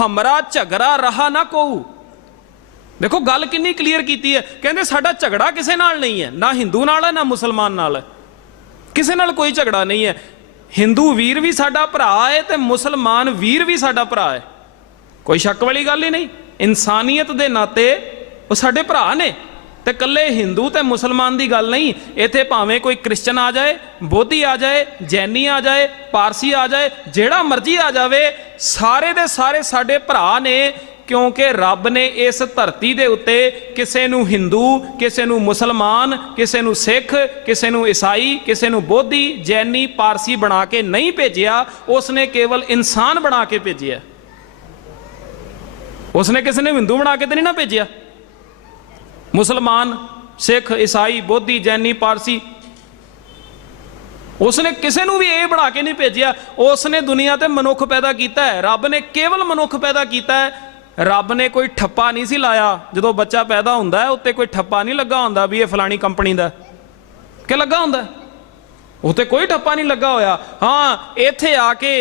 ਹਮਰਾ ਝਗੜਾ ਰਹਾ ਨਾ ਕੋਊ ਦੇਖੋ ਗੱਲ ਕਿੰਨੀ ਕਲੀਅਰ ਕੀਤੀ ਹੈ ਕਹਿੰਦੇ ਸਾਡਾ ਝਗੜਾ ਕਿਸੇ ਨਾਲ ਨਹੀਂ ਹੈ ਨਾ ਹਿੰਦੂ ਨਾਲ ਹੈ ਨਾ ਮੁਸਲਮਾਨ ਨਾਲ ਹੈ ਕਿਸੇ ਨਾਲ ਕੋਈ ਝਗੜਾ ਨਹੀਂ ਹੈ ਹਿੰਦੂ ਵੀਰ ਵੀ ਸਾਡਾ ਭਰਾ ਹੈ ਤੇ ਮੁਸਲਮਾਨ ਵੀਰ ਵੀ ਸਾਡਾ ਭਰਾ ਹੈ ਕੋਈ ਸ਼ੱਕ ਵਾਲੀ ਗੱਲ ਹੀ ਨਹੀਂ ਇਨਸਾਨੀਅਤ ਦੇ ਨਾਤੇ ਉਹ ਸਾਡੇ ਭਰਾ ਨੇ ਤੇ ਕੱਲੇ ਹਿੰਦੂ ਤੇ ਮੁਸਲਮਾਨ ਦੀ ਗੱਲ ਨਹੀਂ। ਇੱਥੇ ਭਾਵੇਂ ਕੋਈ ਕ੍ਰਿਸਚਨ ਆ ਜਾਏ, ਬੋਧੀ ਆ ਜਾਏ, ਜੈਨੀ ਆ ਜਾਏ, ਪਾਰਸੀ ਆ ਜਾਏ, ਜਿਹੜਾ ਮਰਜ਼ੀ ਆ ਜਾਵੇ, ਸਾਰੇ ਦੇ ਸਾਰੇ ਸਾਡੇ ਭਰਾ ਨੇ, ਕਿਉਂਕਿ ਰੱਬ ਨੇ ਇਸ ਧਰਤੀ ਦੇ ਉੱਤੇ ਕਿਸੇ ਨੂੰ ਹਿੰਦੂ, ਕਿਸੇ ਨੂੰ ਮੁਸਲਮਾਨ, ਕਿਸੇ ਨੂੰ ਸਿੱਖ, ਕਿਸੇ ਨੂੰ ਈਸਾਈ, ਕਿਸੇ ਨੂੰ ਬੋਧੀ, ਜੈਨੀ, ਪਾਰਸੀ ਬਣਾ ਕੇ ਨਹੀਂ ਭੇਜਿਆ ਉਸ ਨੇ ਕੇਵਲ ਇਨਸਾਨ ਬਣਾ ਕੇ ਭੇਜਿਆ। ਉਸ ਨੇ ਕਿਸੇ ਨੇ ਹਿੰਦੂ ਬਣਾ ਕੇ ਤੇ ਨਹੀਂ ਨਾ ਭੇਜਿਆ। ਮੁਸਲਮਾਨ ਸਿੱਖ ਈਸਾਈ ਬੋਧੀ ਜੈਨੀ ਪਾਰਸੀ, ਉਸਨੇ ਕਿਸੇ ਨੂੰ ਵੀ ਇਹ ਬਣਾ ਕੇ ਨਹੀਂ ਭੇਜਿਆ। ਉਸ ਨੇ ਦੁਨੀਆ ਤੇ ਮਨੁੱਖ ਪੈਦਾ ਕੀਤਾ ਹੈ। ਰੱਬ ਨੇ ਕੇਵਲ ਮਨੁੱਖ ਪੈਦਾ ਕੀਤਾ ਹੈ। ਰੱਬ ਨੇ ਕੋਈ ਠੱਪਾ ਨਹੀਂ ਸੀ ਲਾਇਆ। ਜਦੋਂ ਬੱਚਾ ਪੈਦਾ ਹੁੰਦਾ ਹੈ, ਉੱਤੇ ਕੋਈ ਠੱਪਾ ਨਹੀਂ ਲੱਗਾ ਹੁੰਦਾ ਵੀ ਇਹ ਫਲਾਣੀ ਕੰਪਨੀ ਦਾ ਕਿ ਲੱਗਾ ਹੁੰਦਾ ਉੱਤੇ ਕੋਈ ਠੱਪਾ ਨਹੀਂ ਲੱਗਾ ਹੋਇਆ। ਹਾਂ, ਇੱਥੇ ਆ ਕੇ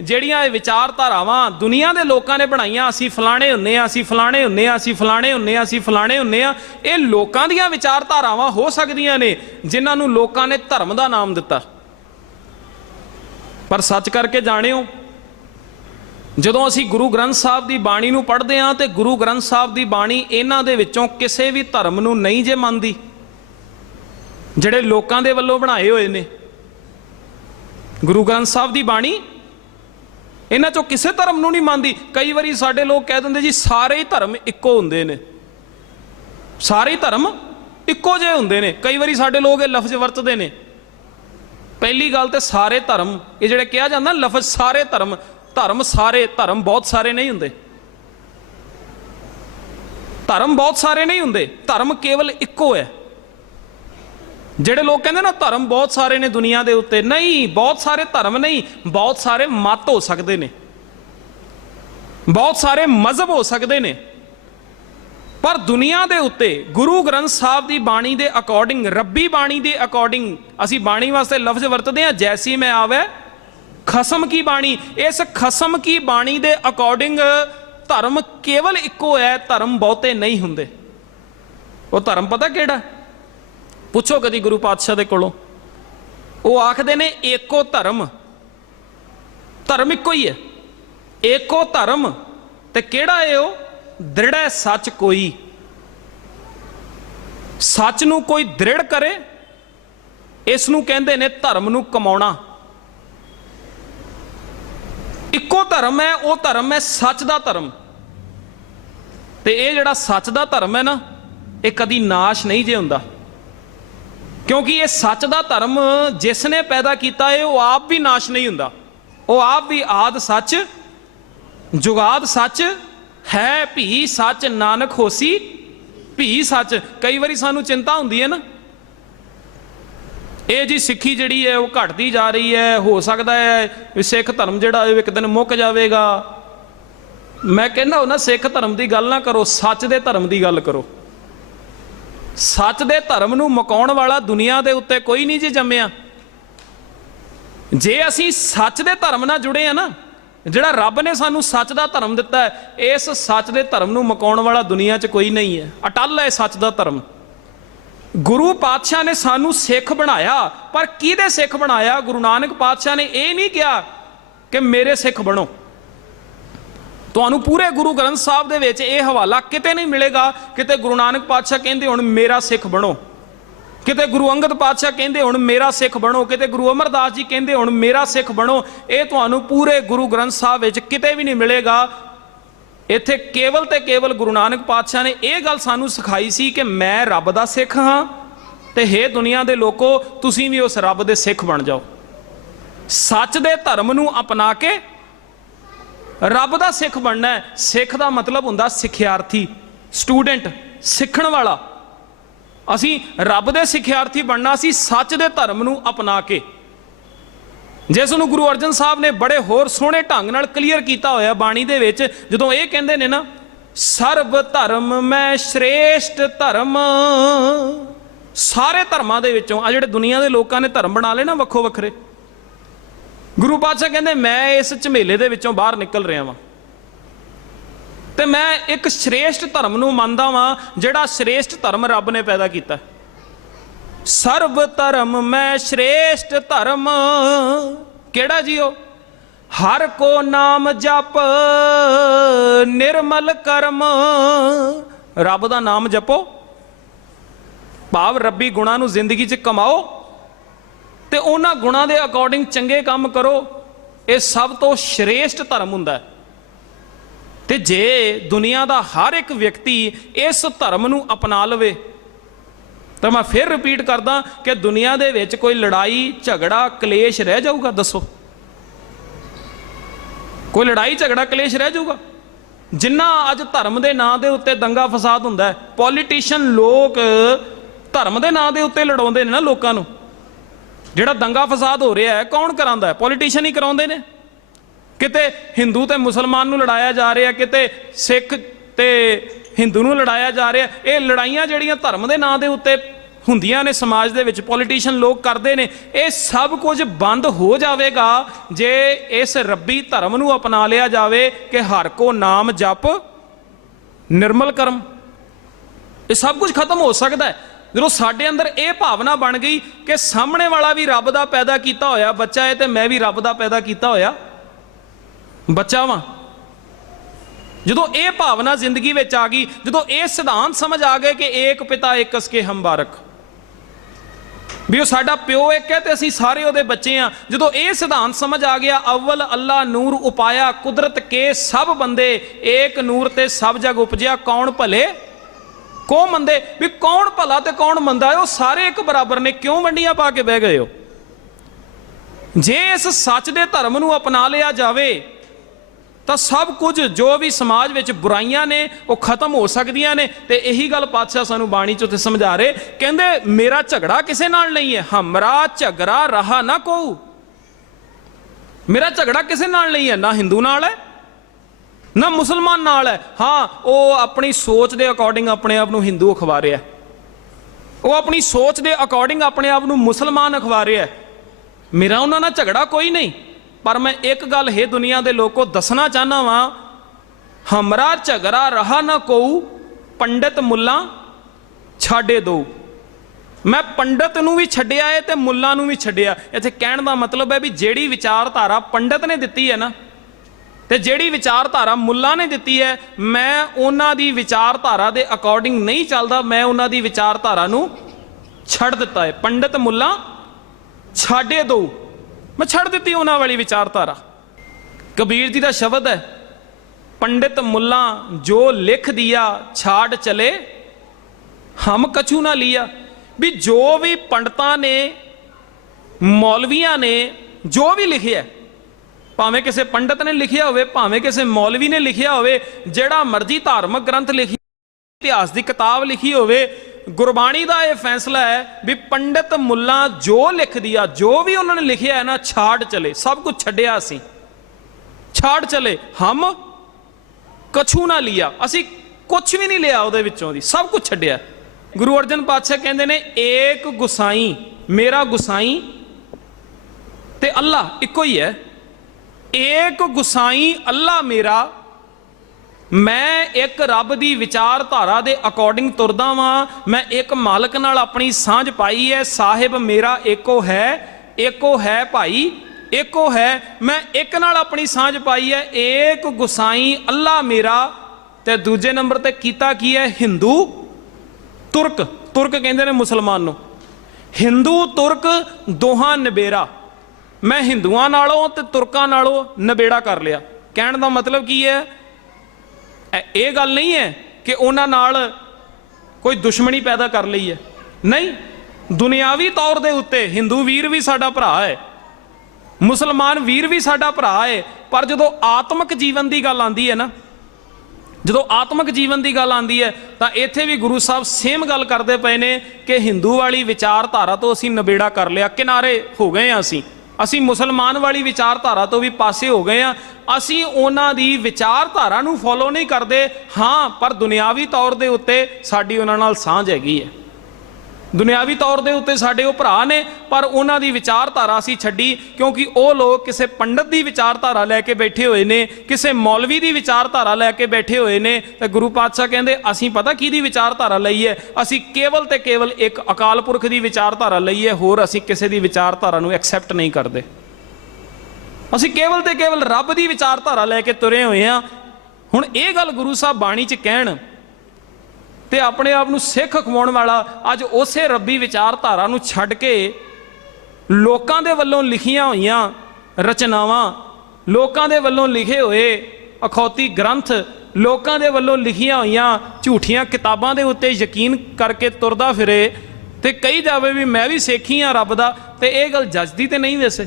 ਜਿਹੜੀਆਂ ਇਹ ਵਿਚਾਰਧਾਰਾਵਾਂ ਦੁਨੀਆ ਦੇ ਲੋਕਾਂ ਨੇ ਬਣਾਈਆਂ, ਅਸੀਂ ਫਲਾਣੇ ਹੁੰਨੇ ਆ, ਅਸੀਂ ਫਲਾਣੇ ਹੁੰਨੇ ਆ, ਅਸੀਂ ਫਲਾਣੇ ਹੁੰਨੇ ਆ, ਅਸੀਂ ਫਲਾਣੇ ਹੁੰਨੇ ਆ, ਇਹ ਲੋਕਾਂ ਦੀਆਂ ਵਿਚਾਰਧਾਰਾਵਾਂ ਹੋ ਸਕਦੀਆਂ ਨੇ, ਜਿਨ੍ਹਾਂ ਨੂੰ ਲੋਕਾਂ ਨੇ ਧਰਮ ਦਾ ਨਾਮ ਦਿੱਤਾ। ਪਰ ਸੱਚ ਕਰਕੇ ਜਾਣਿਓ, ਜਦੋਂ ਅਸੀਂ ਗੁਰੂ ਗ੍ਰੰਥ ਸਾਹਿਬ ਦੀ ਬਾਣੀ ਨੂੰ ਪੜ੍ਹਦੇ ਹਾਂ ਤੇ ਗੁਰੂ ਗ੍ਰੰਥ ਸਾਹਿਬ ਦੀ ਬਾਣੀ ਇਹਨਾਂ ਦੇ ਵਿੱਚੋਂ ਕਿਸੇ ਵੀ ਧਰਮ ਨੂੰ ਨਹੀਂ ਜੇ ਮੰਨਦੀ, ਜਿਹੜੇ ਲੋਕਾਂ ਦੇ ਵੱਲੋਂ ਬਣਾਏ ਹੋਏ ਨੇ, ਗੁਰੂ ਗ੍ਰੰਥ ਸਾਹਿਬ ਦੀ ਬਾਣੀ ਇਹਨਾਂ ਚੋਂ ਕਿਸੇ ਧਰਮ ਨੂੰ ਨਹੀਂ ਮੰਨਦੀ। ਕਈ ਵਾਰੀ ਸਾਡੇ ਲੋਕ ਕਹਿ ਦਿੰਦੇ ਜੀ, ਸਾਰੇ ਹੀ ਧਰਮ ਇੱਕੋ ਹੁੰਦੇ ਨੇ। ਸਾਰੇ ਹੀ ਧਰਮ ਇੱਕੋ ਜਿਹੇ ਹੁੰਦੇ ਨੇ। ਕਈ ਵਾਰੀ ਸਾਡੇ ਲੋਕ ਇਹ ਲਫ਼ਜ਼ ਵਰਤਦੇ ਨੇ। ਪਹਿਲੀ ਗੱਲ ਤੇ ਸਾਰੇ ਧਰਮ, ਇਹ ਜਿਹੜੇ ਕਿਹਾ ਜਾਂਦਾ ਲਫ਼ਜ਼ ਸਾਰੇ ਧਰਮ ਧਰਮ ਸਾਰੇ, ਧਰਮ ਬਹੁਤ ਸਾਰੇ ਨਹੀਂ ਹੁੰਦੇ। ਧਰਮ ਬਹੁਤ ਸਾਰੇ ਨਹੀਂ ਹੁੰਦੇ। ਧਰਮ ਕੇਵਲ ਇੱਕੋ ਹੈ। ਜਿਹੜੇ ਲੋਕ ਕਹਿੰਦੇ ਨਾ ਧਰਮ ਬਹੁਤ ਸਾਰੇ ਨੇ ਦੁਨੀਆ ਦੇ ਉੱਤੇ, ਨਹੀਂ, ਬਹੁਤ ਸਾਰੇ ਧਰਮ ਨਹੀਂ, ਬਹੁਤ ਸਾਰੇ ਮਤ ਹੋ ਸਕਦੇ ਨੇ। ਬਹੁਤ ਸਾਰੇ ਮਜ਼ਹਬ ਹੋ ਸਕਦੇ ਨੇ। ਪਰ ਦੁਨੀਆ ਦੇ ਉੱਤੇ ਗੁਰੂ ਗ੍ਰੰਥ ਸਾਹਿਬ ਦੀ ਬਾਣੀ ਦੇ ਅਕੋਰਡਿੰਗ ਰੱਬੀ ਬਾਣੀ ਦੇ ਅਕੋਰਡਿੰਗ ਅਸੀਂ ਬਾਣੀ ਵਾਸਤੇ ਲਫ਼ਜ਼ ਵਰਤਦੇ ਹਾਂ, ਜੈਸੀ ਮੈਂ ਆਵੇ, ਖਸਮ ਕੀ ਬਾਣੀ, ਇਸ ਖਸਮ ਕੀ ਬਾਣੀ ਦੇ ਅਕੋਰਡਿੰਗ ਧਰਮ ਕੇਵਲ ਇੱਕੋ ਹੈ, ਧਰਮ ਬਹੁਤੇ ਨਹੀਂ ਹੁੰਦੇ। ਉਹ ਧਰਮ ਪਤਾ ਕਿਹੜਾ? ਪੁੱਛੋ ਕਦੀ ਗੁਰੂ ਪਾਤਸ਼ਾਹ ਦੇ ਕੋਲੋਂ। ਉਹ ਆਖਦੇ ਨੇ, ਏਕੋ ਧਰਮ। ਧਰਮ ਇੱਕੋ ਹੀ ਹੈ। ਏਕੋ ਧਰਮ। ਤੇ ਕਿਹੜਾ ਹੈ ਉਹ? ਦ੍ਰਿੜੈ ਸੱਚ ਕੋਈ। ਸੱਚ ਨੂੰ ਕੋਈ ਦ੍ਰਿੜ ਕਰੇ, ਇਸ ਨੂੰ ਕਹਿੰਦੇ ਨੇ ਧਰਮ ਨੂੰ ਕਮਾਉਣਾ। ਇੱਕੋ ਧਰਮ ਹੈ, ਉਹ ਧਰਮ ਹੈ ਸੱਚ ਦਾ ਧਰਮ। ਤੇ ਇਹ ਜਿਹੜਾ ਸੱਚ ਦਾ ਧਰਮ ਹੈ ਨਾ, ਇਹ ਕਦੀ ਨਾਸ਼ ਨਹੀਂ ਜੇ ਹੁੰਦਾ। ਕਿਉਂਕਿ ਇਹ ਸੱਚ ਦਾ ਧਰਮ ਜਿਸ ਨੇ ਪੈਦਾ ਕੀਤਾ ਹੈ ਉਹ ਆਪ ਵੀ ਨਾਸ਼ ਨਹੀਂ ਹੁੰਦਾ। ਉਹ ਆਪ ਵੀ ਆਦ ਸੱਚ, ਜੁਗਾਦ ਸੱਚ, ਹੈ ਭੀ ਸੱਚ, ਨਾਨਕ ਹੋਸੀ ਭੀ ਸੱਚ। ਕਈ ਵਾਰੀ ਸਾਨੂੰ ਚਿੰਤਾ ਹੁੰਦੀ ਹੈ ਨਾ। ਇਹ ਜੀ ਸਿੱਖੀ ਜਿਹੜੀ ਹੈ ਉਹ ਘਟਦੀ ਜਾ ਰਹੀ ਹੈ ਹੋ ਸਕਦਾ ਹੈ ਵੀ ਸਿੱਖ ਧਰਮ ਜਿਹੜਾ ਹੈ ਉਹ ਇੱਕ ਦਿਨ ਮੁੱਕ ਜਾਵੇਗਾ। ਮੈਂ ਕਹਿੰਦਾ ਉਹ ਨਾ ਸਿੱਖ ਧਰਮ ਦੀ ਗੱਲ ਨਾ ਕਰੋ, ਸੱਚ ਦੇ ਧਰਮ ਦੀ ਗੱਲ ਕਰੋ। ਸੱਚ ਦੇ ਧਰਮ ਨੂੰ ਮਕਾਉਣ ਵਾਲਾ ਦੁਨੀਆ ਦੇ ਉੱਤੇ ਕੋਈ ਨਹੀਂ ਜੀ ਜੰਮਿਆ। ਜੇ ਅਸੀਂ ਸੱਚ ਦੇ ਧਰਮ ਨਾਲ ਜੁੜੇ ਆ ਨਾ, ਜਿਹੜਾ ਰੱਬ ਨੇ ਸਾਨੂੰ ਸੱਚ ਦਾ ਧਰਮ ਦਿੱਤਾ ਹੈ, ਇਸ ਸੱਚ ਦੇ ਧਰਮ ਨੂੰ ਮਕਾਉਣ ਵਾਲਾ ਦੁਨੀਆ 'ਚ ਕੋਈ ਨਹੀਂ ਹੈ। ਅਟੱਲ ਹੈ ਸੱਚ ਦਾ ਧਰਮ। ਗੁਰੂ ਪਾਤਸ਼ਾਹ ਨੇ ਸਾਨੂੰ ਸਿੱਖ ਬਣਾਇਆ, ਪਰ ਕਿਹਦੇ ਸਿੱਖ ਬਣਾਇਆ? ਗੁਰੂ ਨਾਨਕ ਪਾਤਸ਼ਾਹ ਨੇ ਇਹ ਨਹੀਂ ਕਿਹਾ ਕਿ ਮੇਰੇ ਸਿੱਖ ਬਣੋ। ਤੁਹਾਨੂੰ ਪੂਰੇ ਗੁਰੂ ਗ੍ਰੰਥ ਸਾਹਿਬ ਦੇ ਵਿੱਚ ਇਹ ਹਵਾਲਾ ਕਿਤੇ ਨਹੀਂ ਮਿਲੇਗਾ। ਕਿਤੇ ਗੁਰੂ ਨਾਨਕ ਪਾਤਸ਼ਾਹ ਕਹਿੰਦੇ ਹੁਣ, ਮੇਰਾ ਸਿੱਖ ਬਣੋ। ਕਿਤੇ ਗੁਰੂ ਅੰਗਦ ਪਾਤਸ਼ਾਹ ਕਹਿੰਦੇ ਹੁਣ, ਮੇਰਾ ਸਿੱਖ ਬਣੋ। ਕਿਤੇ ਗੁਰੂ ਅਮਰਦਾਸ ਜੀ ਕਹਿੰਦੇ ਹੁਣ, ਮੇਰਾ ਸਿੱਖ ਬਣੋ। ਇਹ ਤੁਹਾਨੂੰ ਪੂਰੇ ਗੁਰੂ ਗ੍ਰੰਥ ਸਾਹਿਬ ਵਿੱਚ ਕਿਤੇ ਵੀ ਨਹੀਂ ਮਿਲੇਗਾ। ਇੱਥੇ ਕੇਵਲ ਤੇ ਕੇਵਲ ਗੁਰੂ ਨਾਨਕ ਪਾਤਸ਼ਾਹ ਨੇ ਇਹ ਗੱਲ ਸਾਨੂੰ ਸਿਖਾਈ ਸੀ ਕਿ ਮੈਂ ਰੱਬ ਦਾ ਸਿੱਖ ਹਾਂ ਤੇ ਹੇ ਦੁਨੀਆ ਦੇ ਲੋਕੋ, ਤੁਸੀਂ ਵੀ ਉਸ ਰੱਬ ਦੇ ਸਿੱਖ ਬਣ ਜਾਓ। ਸੱਚ ਦੇ ਧਰਮ ਨੂੰ ਅਪਣਾ ਕੇ ਰੱਬ ਦਾ ਸਿੱਖ ਬਣਨਾ ਹੈ। ਸਿੱਖ ਦਾ ਮਤਲਬ ਹੁੰਦਾ ਸਿੱਖਿਆਰਥੀ, ਸਟੂਡੈਂਟ, ਸਿੱਖਣ ਵਾਲਾ। ਅਸੀਂ ਰੱਬ ਦੇ ਸਿੱਖਿਆਰਥੀ ਬਣਨਾ ਸੀ, ਸੱਚ ਦੇ ਧਰਮ ਨੂੰ ਅਪਣਾ ਕੇ। ਜਿਸ ਨੂੰ ਗੁਰੂ ਅਰਜਨ ਸਾਹਿਬ ਨੇ ਬੜੇ ਹੋਰ ਸੋਹਣੇ ਢੰਗ ਨਾਲ ਕਲੀਅਰ ਕੀਤਾ ਹੋਇਆ ਬਾਣੀ ਦੇ ਵਿੱਚ, ਜਦੋਂ ਇਹ ਕਹਿੰਦੇ ਨੇ ਨਾ ਸਰਬ ਧਰਮ ਮੈਂ ਸ਼੍ਰੇਸ਼ਟ ਧਰਮ। ਸਾਰੇ ਧਰਮਾਂ ਦੇ ਵਿੱਚੋਂ, ਆ ਜਿਹੜੇ ਦੁਨੀਆ ਦੇ ਲੋਕਾਂ ਨੇ ਧਰਮ ਬਣਾ ਲਏ ਨਾ ਵੱਖੋ ਵੱਖਰੇ ਗੁਰੂ ਪਾਤਸ਼ਾਹ ਕਹਿੰਦੇ, ਮੈਂ ਇਸ ਝਮੇਲੇ ਦੇ ਵਿੱਚੋਂ ਬਾਹਰ ਨਿਕਲ ਰਿਹਾ ਵਾਂ। ਤੇ ਮੈਂ ਇੱਕ ਸ਼੍ਰੇਸ਼ਟ ਧਰਮ ਨੂੰ ਮੰਨਦਾ ਵਾਂ, ਜਿਹੜਾ ਸ਼੍ਰੇਸ਼ਟ ਧਰਮ ਰੱਬ ਨੇ ਪੈਦਾ ਕੀਤਾ। ਸਰਬ ਧਰਮ ਮੈਂ ਸ਼੍ਰੇਸ਼ਟ ਧਰਮ। ਕਿਹੜਾ ਜੀ ਉਹ? ਹਰ ਕੋ ਨਾਮ ਜਪ, ਨਿਰਮਲ ਕਰਮ। ਰੱਬ ਦਾ ਨਾਮ ਜਪੋ। ਭਾਵ ਰੱਬੀ ਗੁਣਾਂ ਨੂੰ ਜ਼ਿੰਦਗੀ 'ਚ ਕਮਾਓ। ਤੇ ਉਹਨਾਂ ਗੁਣਾਂ ਦੇ ਅਕੋਰਡਿੰਗ ਚੰਗੇ ਕੰਮ ਕਰੋ। ਇਹ ਸਭ ਤੋਂ ਸ਼੍ਰੇਸ਼ਟ ਧਰਮ ਹੁੰਦਾ ਹੈ। ਤੇ ਜੇ ਦੁਨੀਆ ਦਾ ਹਰ ਇੱਕ ਵਿਅਕਤੀ ਇਸ ਧਰਮ ਨੂੰ ਅਪਣਾ ਲਵੇ, ਤਾਂ ਮੈਂ ਫਿਰ ਰਿਪੀਟ ਕਰਦਾ ਕਿ ਦੁਨੀਆ ਦੇ ਵਿੱਚ ਕੋਈ ਲੜਾਈ, ਝਗੜਾ, ਕਲੇਸ਼ ਰਹਿ ਜਾਊਗਾ, ਦੱਸੋ। ਕੋਈ ਲੜਾਈ, ਝਗੜਾ, ਕਲੇਸ਼ ਰਹਿ ਜਾਊਗਾ? ਜਿੰਨਾ ਅੱਜ ਧਰਮ ਦੇ ਨਾਂ ਦੇ ਉੱਤੇ ਦੰਗਾ ਫਸਾਦ ਹੁੰਦਾ ਹੈ ਪੋਲੀਟੀਸ਼ੀਅਨ ਲੋਕ ਧਰਮ ਦੇ ਨਾਂ ਦੇ ਉੱਤੇ ਲੜਾਉਂਦੇ ਨੇ ਨਾ ਲੋਕਾਂ ਨੂੰ। ਜਿਹੜਾ ਦੰਗਾ ਫਸਾਦ ਹੋ ਰਿਹਾ ਹੈ, ਕੌਣ ਕਰਾਉਂਦਾ ਹੈ? ਪੋਲੀਟੀਸ਼ੀਅਨ ਹੀ ਕਰਾਉਂਦੇ ਨੇ। ਕਿਤੇ ਹਿੰਦੂ ਤੇ ਮੁਸਲਮਾਨ ਨੂੰ ਲੜਾਇਆ ਜਾ ਰਿਹਾ, ਕਿਤੇ ਸਿੱਖ ਤੇ ਹਿੰਦੂ ਨੂੰ ਲੜਾਇਆ ਜਾ ਰਿਹਾ, ਇਹ ਲੜਾਈਆਂ ਜਿਹੜੀਆਂ ਧਰਮ ਦੇ ਨਾਂ ਦੇ ਉੱਤੇ ਹੁੰਦੀਆਂ ਨੇ, ਸਮਾਜ ਦੇ ਵਿੱਚ ਪੋਲੀਟੀਸ਼ੀਅਨ ਲੋਕ ਕਰਦੇ ਨੇ, ਇਹ ਸਭ ਕੁਝ ਬੰਦ ਹੋ ਜਾਵੇਗਾ ਜੇ ਇਸ ਰੱਬੀ ਧਰਮ ਨੂੰ ਅਪਣਾ ਲਿਆ ਜਾਵੇ ਕਿ ਹਰ ਕੋ ਨਾਮ ਜਪ, ਨਿਰਮਲ ਕਰਮ। ਇਹ ਸਭ ਕੁਝ ਖਤਮ ਹੋ ਸਕਦਾ ਹੈ। ਜਦੋਂ ਸਾਡੇ ਅੰਦਰ ਇਹ ਭਾਵਨਾ ਬਣ ਗਈ ਕਿ ਸਾਹਮਣੇ ਵਾਲਾ ਵੀ ਰੱਬ ਦਾ ਪੈਦਾ ਕੀਤਾ ਹੋਇਆ, ਬੱਚਾ ਹੈ ਤੇ ਮੈਂ ਵੀ ਰੱਬ ਦਾ ਪੈਦਾ ਕੀਤਾ ਹੋਇਆ, ਬੱਚਾ ਵਾਂ। ਜਦੋਂ ਇਹ ਭਾਵਨਾ ਜ਼ਿੰਦਗੀ ਵਿੱਚ ਆ ਗਈ, ਜਦੋਂ ਇਹ ਸਿਧਾਂਤ ਸਮਝ ਆ ਗਏ ਕਿ ਏਕ ਪਿਤਾ ਏਕਸ ਕੇ ਹਮਬਾਰਕ ਵੀ ਉਹ ਸਾਡਾ ਪਿਓ ਇੱਕ ਹੈ ਤੇ ਅਸੀਂ ਸਾਰੇ ਉਹਦੇ ਬੱਚੇ ਆ। ਜਦੋਂ ਇਹ ਸਿਧਾਂਤ ਸਮਝ ਆ ਗਿਆ, ਅਵਲ ਅੱਲਾ ਨੂਰ ਉਪਾਇਆ, ਕੁਦਰਤ ਕੇ ਸਭ ਬੰਦੇ ਏਕ ਨੂਰ ਤੇ ਸਭ ਜਗ ਉਪਜਿਆ, ਕੌਣ ਭਲੇ? ਕੌਣ ਮੰਦੇ ਵੀ ਕੌਣ ਭਲਾ ਤੇ ਕੌਣ ਮੰਦਾ ਹੈ? ਉਹ ਸਾਰੇ ਇੱਕ ਬਰਾਬਰ ਨੇ। ਕਿਉਂ ਵੰਡੀਆਂ ਪਾ ਕੇ ਬਹਿ ਗਏ ਹੋ? ਜੇ ਇਸ ਸੱਚ ਦੇ ਧਰਮ ਨੂੰ ਅਪਣਾ ਲਿਆ ਜਾਵੇ, ਤਾਂ ਸਭ ਕੁਝ ਜੋ ਵੀ ਸਮਾਜ ਵਿੱਚ ਬੁਰਾਈਆਂ ਨੇ, ਉਹ ਖਤਮ ਹੋ ਸਕਦੀਆਂ ਨੇ। ਤੇ ਇਹੀ ਗੱਲ ਪਾਤਸ਼ਾਹ ਸਾਨੂੰ ਬਾਣੀ ਚ ਉੱਥੇ ਸਮਝਾ ਰਹੇ। ਕਹਿੰਦੇ, ਮੇਰਾ ਝਗੜਾ ਕਿਸੇ ਨਾਲ ਨਹੀਂ ਹੈ। ਹਮਰਾ ਝਗੜਾ ਰਹਾ ਨਾ ਕੋ ਮੇਰਾ ਝਗੜਾ ਕਿਸੇ ਨਾਲ ਨਹੀਂ ਹੈ। ਨਾ ਹਿੰਦੂ ਨਾਲ ਹੈ ਨਾ ਮੁਸਲਮਾਨ ਨਾਲ ਹੈ। ਹਾਂ, ਉਹ ਆਪਣੀ ਸੋਚ ਦੇ ਅਕੋਰਡਿੰਗ ਆਪਣੇ ਆਪ ਨੂੰ ਹਿੰਦੂ ਅਖਵਾ ਰਿਹਾ ਉਹ ਆਪਣੀ ਸੋਚ ਦੇ ਅਕੋਰਡਿੰਗ ਆਪਣੇ ਆਪ ਨੂੰ ਮੁਸਲਮਾਨ ਅਖਵਾ ਰਿਹਾ ਮੇਰਾ ਉਹਨਾਂ ਨਾਲ ਝਗੜਾ ਕੋਈ ਨਹੀਂ, ਪਰ ਮੈਂ ਇੱਕ ਗੱਲ ਹੈ ਦੁਨੀਆ ਦੇ ਲੋਕੋ ਦੱਸਣਾ ਚਾਹਨਾ ਵਾਂ, ਹਮਰਾ ਝਗੜਾ ਰਹਾ ਨਾ ਕੋਉ ਪੰਡਤ ਮੁੱਲਾ ਛਾੜੇ ਦੋ। ਮੈਂ ਪੰਡਤ ਨੂੰ ਵੀ ਛੱਡਿਆ ਏ ਤੇ ਮੁੱਲਾ ਨੂੰ ਵੀ ਛੱਡਿਆ। ਇੱਥੇ ਕਹਿਣ ਦਾ ਮਤਲਬ ਹੈ ਵੀ ਜਿਹੜੀ ਵਿਚਾਰਧਾਰਾ ਪੰਡਤ ਨੇ ਦਿੱਤੀ ਹੈ ਨਾ ਤੇ ਜਿਹੜੀ ਵਿਚਾਰਧਾਰਾ ਮੁੱਲਾ ਨੇ ਦਿੱਤੀ ਹੈ, ਮੈਂ ਉਹਨਾਂ ਦੀ ਵਿਚਾਰਧਾਰਾ ਦੇ ਅਕੋਰਡਿੰਗ ਨਹੀਂ ਚੱਲਦਾ, ਮੈਂ ਉਹਨਾਂ ਦੀ ਵਿਚਾਰਧਾਰਾ ਨੂੰ ਛੱਡ ਦਿੱਤਾ ਹੈ। ਪੰਡਿਤ ਮੁੱਲਾ ਛਾੜੇ ਦੋ। ਮੈਂ ਛੱਡ ਦਿੱਤੀ ਉਹਨਾਂ ਵਾਲੀ ਵਿਚਾਰਧਾਰਾ। ਕਬੀਰ ਜੀ ਦਾ ਸ਼ਬਦ ਹੈ, ਪੰਡਿਤ ਮੁੱਲਾ ਜੋ ਲਿਖ ਦਿਆ, ਛਾੜ ਚਲੇ, ਹਮ ਕਛੂ ਨਾ ਲਿਆ। ਵੀ ਜੋ ਵੀ ਪੰਡਤਾਂ ਨੇ, ਮੌਲਵੀਆਂ ਨੇ ਜੋ ਵੀ ਲਿਖਿਆ ਭਾਵੇਂ ਕਿਸੇ ਪੰਡਤ ਨੇ ਲਿਖਿਆ ਹੋਵੇ, ਭਾਵੇਂ ਕਿਸੇ ਮੌਲਵੀ ਨੇ ਲਿਖਿਆ ਹੋਵੇ, ਜਿਹੜਾ ਮਰਜ਼ੀ ਧਾਰਮਿਕ ਗ੍ਰੰਥ ਲਿਖੀ ਇਤਿਹਾਸ ਦੀ ਕਿਤਾਬ ਲਿਖੀ ਹੋਵੇ, ਗੁਰਬਾਣੀ ਦਾ ਇਹ ਫੈਸਲਾ ਹੈ ਵੀ ਪੰਡਤ ਮੁੱਲਾ ਜੋ ਲਿਖ ਦਿਆ ਜੋ ਵੀ ਉਹਨਾਂ ਨੇ ਲਿਖਿਆ ਹੈ ਨਾ, ਛਾੜ ਚਲੇ, ਸਭ ਕੁਝ ਛੱਡਿਆ ਅਸੀਂ। ਛਾੜ ਚਲੇ, ਹਮ ਕਛੂ ਨਾ ਲਿਆ, ਅਸੀਂ ਕੁਝ ਵੀ ਨਹੀਂ ਲਿਆ ਉਹਦੇ ਵਿੱਚੋਂ ਦੀ, ਸਭ ਕੁਝ ਛੱਡਿਆ। ਗੁਰੂ ਅਰਜਨ ਪਾਤਸ਼ਾਹ ਕਹਿੰਦੇ ਨੇ, ਏਕ ਗੁਸਾਈ, ਮੇਰਾ ਗੁਸਾਈ ਤੇ ਅੱਲਾ ਇੱਕੋ ਹੀ ਹੈ। ਏਕ ਗੁਸਾਈ ਅੱਲਾ ਮੇਰਾ, ਮੈਂ ਇੱਕ ਰੱਬ ਦੀ ਵਿਚਾਰਧਾਰਾ ਦੇ ਅਕੋਰਡਿੰਗ ਤੁਰਦਾ ਵਾਂ, ਮੈਂ ਇੱਕ ਮਾਲਕ ਨਾਲ ਆਪਣੀ ਸਾਂਝ ਪਾਈ ਹੈ ਸਾਹਿਬ ਮੇਰਾ ਏਕੋ ਹੈ ਏਕੋ ਹੈ ਭਾਈ, ਏਕੋ ਹੈ, ਮੈਂ ਇੱਕ ਨਾਲ ਆਪਣੀ ਸਾਂਝ ਪਾਈ ਹੈ ਏਕ ਗੁਸਾਈ ਅੱਲਾ ਮੇਰਾ, ਤੇ ਦੂਜੇ ਨੰਬਰ ਤੇ ਕੀਤਾ ਕੀ ਹੈ ਹਿੰਦੂ, ਤੁਰਕ ਤੁਰਕ ਕਹਿੰਦੇ ਨੇ ਮੁਸਲਮਾਨ ਨੂੰ, ਹਿੰਦੂ, ਤੁਰਕ, ਦੋਹਾਂ ਨਬੇਰਾ ਮੈਂ ਹਿੰਦੂਆਂ ਨਾਲੋਂ ਤੇ ਤੁਰਕਾਂ ਨਾਲੋਂ ਨਬੇੜਾ ਕਰ ਲਿਆ। ਕਹਿਣ ਦਾ ਮਤਲਬ ਕੀ ਹੈ? ਇਹ- ਗੱਲ ਨਹੀਂ ਹੈ ਕਿ ਉਹਨਾਂ ਨਾਲ ਕੋਈ ਦੁਸ਼ਮਣੀ ਪੈਦਾ ਕਰ ਲਈ ਹੈ। ਨਹੀਂ, ਦੁਨਿਆਵੀ ਤੌਰ ਦੇ ਉੱਤੇ ਹਿੰਦੂ ਵੀਰ ਵੀ ਸਾਡਾ ਭਰਾ ਹੈ, ਮੁਸਲਮਾਨ ਵੀਰ ਵੀ ਸਾਡਾ ਭਰਾ ਹੈ, ਪਰ ਜਦੋਂ ਆਤਮਿਕ ਜੀਵਨ ਦੀ ਗੱਲ ਆਂਦੀ ਹੈ ਨਾ, ਜਦੋਂ ਆਤਮਿਕ ਜੀਵਨ ਦੀ ਗੱਲ ਆਂਦੀ ਹੈ, ਤਾਂ ਇੱਥੇ ਵੀ ਗੁਰੂ ਸਾਹਿਬ ਸੇਮ ਗੱਲ ਕਰਦੇ ਪਏ ਨੇ ਕਿ ਹਿੰਦੂ ਵਾਲੀ ਵਿਚਾਰਧਾਰਾ ਤੋਂ ਅਸੀਂ ਨਬੇੜਾ ਕਰ ਲਿਆ। ਕਿਨਾਰੇ ਹੋ ਗਏ ਆ ਅਸੀਂ। ਅਸੀਂ ਮੁਸਲਮਾਨ ਵਾਲੀ ਵਿਚਾਰਧਾਰਾ ਤੋਂ ਵੀ ਪਾਸੇ ਹੋ ਗਏ ਆ ਅਸੀਂ ਉਹਨਾਂ ਦੀ ਵਿਚਾਰਧਾਰਾ ਨੂੰ ਫੋਲੋ ਨਹੀਂ ਕਰਦੇ। ਹਾਂ, ਪਰ ਦੁਨਿਆਵੀ ਤੌਰ ਦੇ ਉੱਤੇ ਸਾਡੀ ਉਹਨਾਂ ਨਾਲ ਸਾਂਝ ਹੈਗੀ ਹੈ। ਦੁਨਿਆਵੀ ਤੌਰ ਦੇ ਉੱਤੇ ਸਾਡੇ ਉਹ ਭਰਾ ਨੇ, ਪਰ ਉਹਨਾਂ ਦੀ ਵਿਚਾਰਧਾਰਾ ਅਸੀਂ ਛੱਡੀ, ਕਿਉਂਕਿ ਉਹ ਲੋਕ ਕਿਸੇ ਪੰਡਤ ਦੀ ਵਿਚਾਰਧਾਰਾ ਲੈ ਕੇ ਬੈਠੇ ਹੋਏ ਨੇ, ਕਿਸੇ ਮੌਲਵੀ ਦੀ ਵਿਚਾਰਧਾਰਾ ਲੈ ਕੇ ਬੈਠੇ ਹੋਏ ਨੇ, ਤੇ ਗੁਰੂ ਪਾਤਸ਼ਾਹ ਕਹਿੰਦੇ, ਅਸੀਂ ਪਤਾ ਕਿਹਦੀ ਵਿਚਾਰਧਾਰਾ ਲਈ ਹੈ? ਅਸੀਂ ਕੇਵਲ ਤੇ ਕੇਵਲ ਇੱਕ ਅਕਾਲ ਪੁਰਖ ਦੀ ਵਿਚਾਰਧਾਰਾ ਲਈ ਹੈ, ਹੋਰ ਅਸੀਂ ਕਿਸੇ ਦੀ ਵਿਚਾਰਧਾਰਾ ਨੂੰ ਐਕਸੈਪਟ ਨਹੀਂ ਕਰਦੇ। ਅਸੀਂ ਕੇਵਲ ਤੇ ਕੇਵਲ ਰੱਬ ਦੀ ਵਿਚਾਰਧਾਰਾ ਲੈ ਕੇ ਤੁਰੇ ਹੋਏ ਆ ਹੁਣ ਇਹ ਗੱਲ ਗੁਰੂ ਸਾਹਿਬ ਬਾਣੀ 'ਚ ਕਹਿਣ ਤੇ ਆਪਣੇ ਆਪ ਨੂੰ ਸਿੱਖ ਖਵਾਉਣ ਵਾਲਾ ਅੱਜ ਉਸੇ ਰੱਬੀ ਵਿਚਾਰਧਾਰਾ ਨੂੰ ਛੱਡ ਕੇ ਲੋਕਾਂ ਦੇ ਵੱਲੋਂ ਲਿਖੀਆਂ ਹੋਈਆਂ ਰਚਨਾਵਾਂ, ਲੋਕਾਂ ਦੇ ਵੱਲੋਂ ਲਿਖੇ ਹੋਏ ਅਖੌਤੀ ਗ੍ਰੰਥ, ਲੋਕਾਂ ਦੇ ਵੱਲੋਂ ਲਿਖੀਆਂ ਹੋਈਆਂ ਝੂਠੀਆਂ ਕਿਤਾਬਾਂ ਦੇ ਉੱਤੇ ਯਕੀਨ ਕਰਕੇ ਤੁਰਦਾ ਫਿਰੇ ਤੇ ਕਹੀ ਜਾਵੇ ਵੀ ਮੈਂ ਵੀ ਸੇਖੀ ਆ ਰੱਬ ਦਾ, ਤੇ ਇਹ ਗੱਲ ਜੱਜਦੀ ਤੇ ਨਹੀਂ ਵੈਸੇ।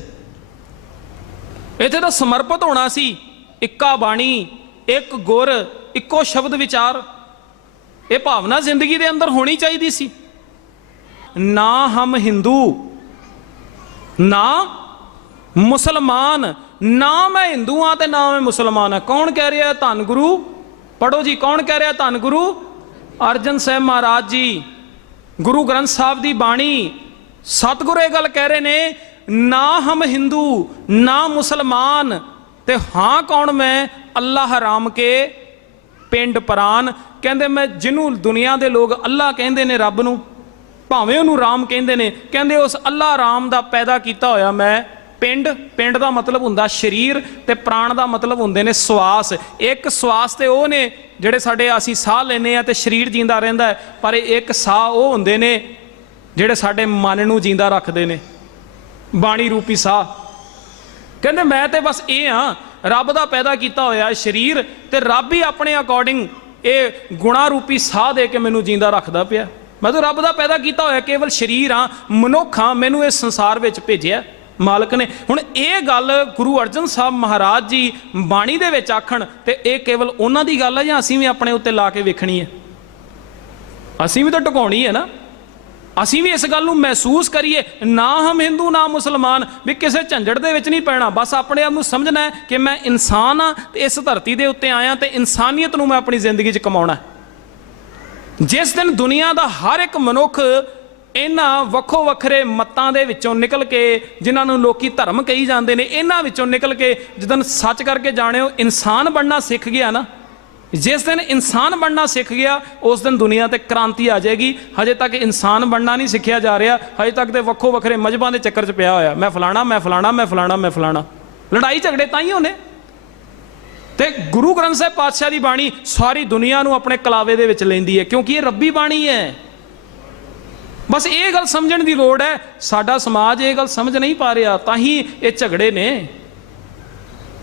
ਇੱਥੇ ਤਾਂ ਸਮਰਪਿਤ ਹੋਣਾ ਸੀ, ਇੱਕਾ ਬਾਣੀ, ਇੱਕ ਗੁਰ, ਇੱਕੋ ਸ਼ਬਦ ਵਿਚਾਰ। ਇਹ ਭਾਵਨਾ ਜ਼ਿੰਦਗੀ ਦੇ ਅੰਦਰ ਹੋਣੀ ਚਾਹੀਦੀ ਸੀ। ਨਾ ਹਮ ਹਿੰਦੂ, ਨਾ ਮੁਸਲਮਾਨ, ਨਾ ਮੈਂ ਹਿੰਦੂ ਆ ਤੇ ਨਾ ਮੈਂ ਮੁਸਲਮਾਨ ਆ ਕੌਣ ਕਹਿ ਰਿਹਾ ਧੰਨ ਗੁਰੂ? ਪੜੋ ਜੀ, ਕੌਣ ਕਹਿ ਰਿਹਾ ਧੰਨ ਗੁਰੂ? ਅਰਜਨ ਸਾਹਿਬ ਮਹਾਰਾਜ ਜੀ, ਗੁਰੂ ਗ੍ਰੰਥ ਸਾਹਿਬ ਦੀ ਬਾਣੀ। ਸਤਿਗੁਰੂ ਇਹ ਗੱਲ ਕਹਿ ਰਹੇ ਨੇ, ਨਾ ਹਮ ਹਿੰਦੂ, ਨਾ ਮੁਸਲਮਾਨ ਤੇ ਹਾਂ ਕੌਣ ਮੈਂ? ਅੱਲਾਹ ਰਾਮ ਕੇ ਪਿੰਡ ਪਰਾਨ ਕਹਿੰਦੇ ਮੈਂ ਜਿਹਨੂੰ ਦੁਨੀਆ ਦੇ ਲੋਕ ਅੱਲਾ ਕਹਿੰਦੇ ਨੇ ਰੱਬ ਨੂੰ, ਭਾਵੇਂ ਉਹਨੂੰ ਰਾਮ ਕਹਿੰਦੇ ਨੇ, ਕਹਿੰਦੇ ਉਸ ਅੱਲਾ ਰਾਮ ਦਾ ਪੈਦਾ ਕੀਤਾ ਹੋਇਆ ਮੈਂ, ਪਿੰਡ ਪਿੰਡ ਦਾ ਮਤਲਬ ਹੁੰਦਾ ਸਰੀਰ ਤੇ ਪ੍ਰਾਣ ਦਾ ਮਤਲਬ ਹੁੰਦੇ ਨੇ ਸਵਾਸ। ਇੱਕ ਸਵਾਸ ਤੇ ਉਹ ਨੇ ਜਿਹੜੇ ਸਾਡੇ ਅਸੀਂ ਸਾਹ ਲੈਨੇ ਆ ਤੇ ਸਰੀਰ ਜਿੰਦਾ ਰਹਿੰਦਾ ਪਰ ਇੱਕ ਸਾਹ ਉਹ ਹੁੰਦੇ ਨੇ ਜਿਹੜੇ ਸਾਡੇ ਮਨ ਨੂੰ ਜਿੰਦਾ ਰੱਖਦੇ ਨੇ। ਬਾਣੀ ਰੂਪੀ ਸਾਹ। ਕਹਿੰਦੇ ਮੈਂ ਤੇ ਬਸ ਇਹ ਆ ਰੱਬ ਦਾ ਪੈਦਾ ਕੀਤਾ ਹੋਇਆ ਸਰੀਰ ਤੇ ਰੱਬ ਹੀ ਆਪਣੇ ਅਕੋਰਡਿੰਗ ਇਹ ਗੁਣਾ ਰੂਪੀ ਸਾਹ ਦੇ ਕੇ ਮੈਨੂੰ ਜਿੰਦਾ ਰੱਖਦਾ ਪਿਆ। ਮੈਂ ਤਾਂ ਰੱਬ ਦਾ ਪੈਦਾ ਕੀਤਾ ਹੋਇਆ, ਕੇਵਲ ਸਰੀਰ ਆ ਮਨੁੱਖ ਹਾਂ, ਮੈਨੂੰ ਇਸ ਸੰਸਾਰ ਵਿੱਚ ਭੇਜਿਆ ਮਾਲਕ ਨੇ। ਹੁਣ ਇਹ ਗੱਲ ਗੁਰੂ ਅਰਜਨ ਸਾਹਿਬ ਮਹਾਰਾਜ ਜੀ ਬਾਣੀ ਦੇ ਵਿੱਚ ਆਖਣ ਤੇ ਇਹ ਕੇਵਲ ਉਹਨਾਂ ਦੀ ਗੱਲ ਹੈ ਜਾਂ ਅਸੀਂ ਵੀ ਆਪਣੇ ਉੱਤੇ ਲਾ ਕੇ ਵੇਖਣੀ ਹੈ? ਅਸੀਂ ਵੀ ਤਾਂ ਟਿਕਾਉਣੀ ਹੈ ਨਾ। ਅਸੀਂ ਵੀ ਇਸ ਗੱਲ ਨੂੰ ਮਹਿਸੂਸ ਕਰੀਏ, ਨਾ ਹਮ ਹਿੰਦੂ, ਨਾ ਮੁਸਲਮਾਨ, ਵੀ ਕਿਸੇ ਝੰਜੜ ਦੇ ਵਿੱਚ ਨਹੀਂ ਪੈਣਾ। ਬਸ ਆਪਣੇ ਆਪ ਨੂੰ ਸਮਝਣਾ ਹੈ ਕਿ ਮੈਂ ਇਨਸਾਨ ਆ ਤੇ ਇਸ ਧਰਤੀ ਦੇ ਉੱਤੇ ਆਇਆ ਤੇ ਇਨਸਾਨੀਅਤ ਨੂੰ ਮੈਂ ਆਪਣੀ ਜ਼ਿੰਦਗੀ 'ਚ ਕਮਾਉਣਾ ਜਿਸ ਦਿਨ ਦੁਨੀਆ ਦਾ ਹਰ ਇੱਕ ਮਨੁੱਖ ਇਹਨਾਂ ਵੱਖੋ ਵੱਖਰੇ ਮਤਾਂ ਦੇ ਵਿੱਚੋਂ ਨਿਕਲ ਕੇ, ਜਿਨ੍ਹਾਂ ਨੂੰ ਲੋਕੀ ਧਰਮ ਕਹੀ ਜਾਂਦੇ ਨੇ, ਇਹਨਾਂ ਵਿੱਚੋਂ ਨਿਕਲ ਕੇ ਜਦੋਂ ਸੱਚ ਕਰਕੇ ਜਾਣਿਓ, ਇਨਸਾਨ ਬਣਨਾ ਸਿੱਖ ਗਿਆ ਨਾ। ਜਿਸ ਦਿਨ ਇਨਸਾਨ ਬਣਨਾ ਸਿੱਖ ਗਿਆ, ਉਸ ਦਿਨ ਦੁਨੀਆ ਤੇ ਕ੍ਰਾਂਤੀ ਆ ਜਾਏਗੀ। ਹਜੇ ਤੱਕ ਇਨਸਾਨ ਬਣਨਾ ਨਹੀਂ ਸਿੱਖਿਆ ਜਾ ਰਿਹਾ। ਹਜੇ ਤੱਕ ਤੇ ਵੱਖੋ ਵੱਖਰੇ ਮਜਬਾਂ ਦੇ ਚੱਕਰ 'ਚ ਪਿਆ ਹੋਇਆ। ਮੈਂ ਫਲਾਣਾ ਮੈਂ ਫਲਾਣਾ ਮੈਂ ਫਲਾਣਾ ਮੈਂ ਫਲਾਣਾ। ਲੜਾਈ ਝਗੜੇ ਤਾਂ ਹੀ ਹੋਣੇ। ਤੇ ਗੁਰੂ ਗ੍ਰੰਥ ਸਾਹਿਬ ਪਾਤਸ਼ਾਹ ਦੀ ਬਾਣੀ ਸਾਰੀ ਦੁਨੀਆ ਨੂੰ ਆਪਣੇ ਕਲਾਵੇ ਦੇ ਵਿੱਚ ਲੈਂਦੀ ਹੈ, ਕਿਉਂਕਿ ਇਹ ਰੱਬੀ ਬਾਣੀ ਹੈ। ਬਸ ਇਹ ਗੱਲ ਸਮਝਣ ਦੀ ਲੋੜ ਹੈ। ਸਾਡਾ ਸਮਾਜ ਇਹ ਗੱਲ ਸਮਝ ਨਹੀਂ ਪਾ ਰਿਹਾ, ਤਾਂ ਹੀ ਇਹ ਝਗੜੇ ਨੇ।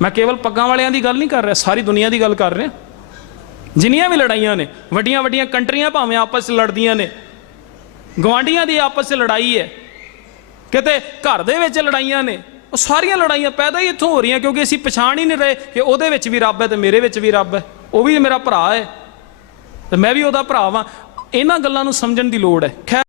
ਮੈਂ ਕੇਵਲ ਪੱਗਾਂ ਵਾਲਿਆਂ ਦੀ ਗੱਲ ਨਹੀਂ ਕਰ ਰਿਹਾ, ਸਾਰੀ ਦੁਨੀਆ ਦੀ ਗੱਲ ਕਰ ਰਿਹਾ। ਜਿੰਨੀਆਂ ਵੀ ਲੜਾਈਆਂ ਨੇ, ਵੱਡੀਆਂ ਵੱਡੀਆਂ ਕੰਟਰੀਆਂ ਭਾਵੇਂ ਆਪਸ 'ਚ ਲੜਦੀਆਂ ਨੇ ਗਵਾਂਡੀਆਂ ਦੀ ਆਪਸ 'ਚ ਲੜਾਈ ਹੈ। ਕਿਤੇ ਘਰ ਦੇ ਵਿੱਚ ਲੜਾਈਆਂ ਨੇ, ਉਹ ਸਾਰੀਆਂ ਲੜਾਈਆਂ ਪੈਦਾ ਹੀ ਇੱਥੋਂ ਹੋ ਰਹੀਆਂ ਕਿਉਂਕਿ ਅਸੀਂ ਪਛਾਣ ਹੀ ਨਹੀਂ ਰਹੇ ਕਿ ਉਹਦੇ ਵਿੱਚ ਵੀ ਰੱਬ ਹੈ ਤੇ ਮੇਰੇ ਵਿੱਚ ਵੀ ਰੱਬ ਹੈ। ਉਹ ਵੀ ਮੇਰਾ ਭਰਾ ਹੈ ਤੇ ਮੈਂ ਵੀ ਉਹਦਾ ਭਰਾ ਵਾਂ। ਇਹਨਾਂ ਗੱਲਾਂ ਨੂੰ ਸਮਝਣ ਦੀ ਲੋੜ ਹੈ। ਖੈਰ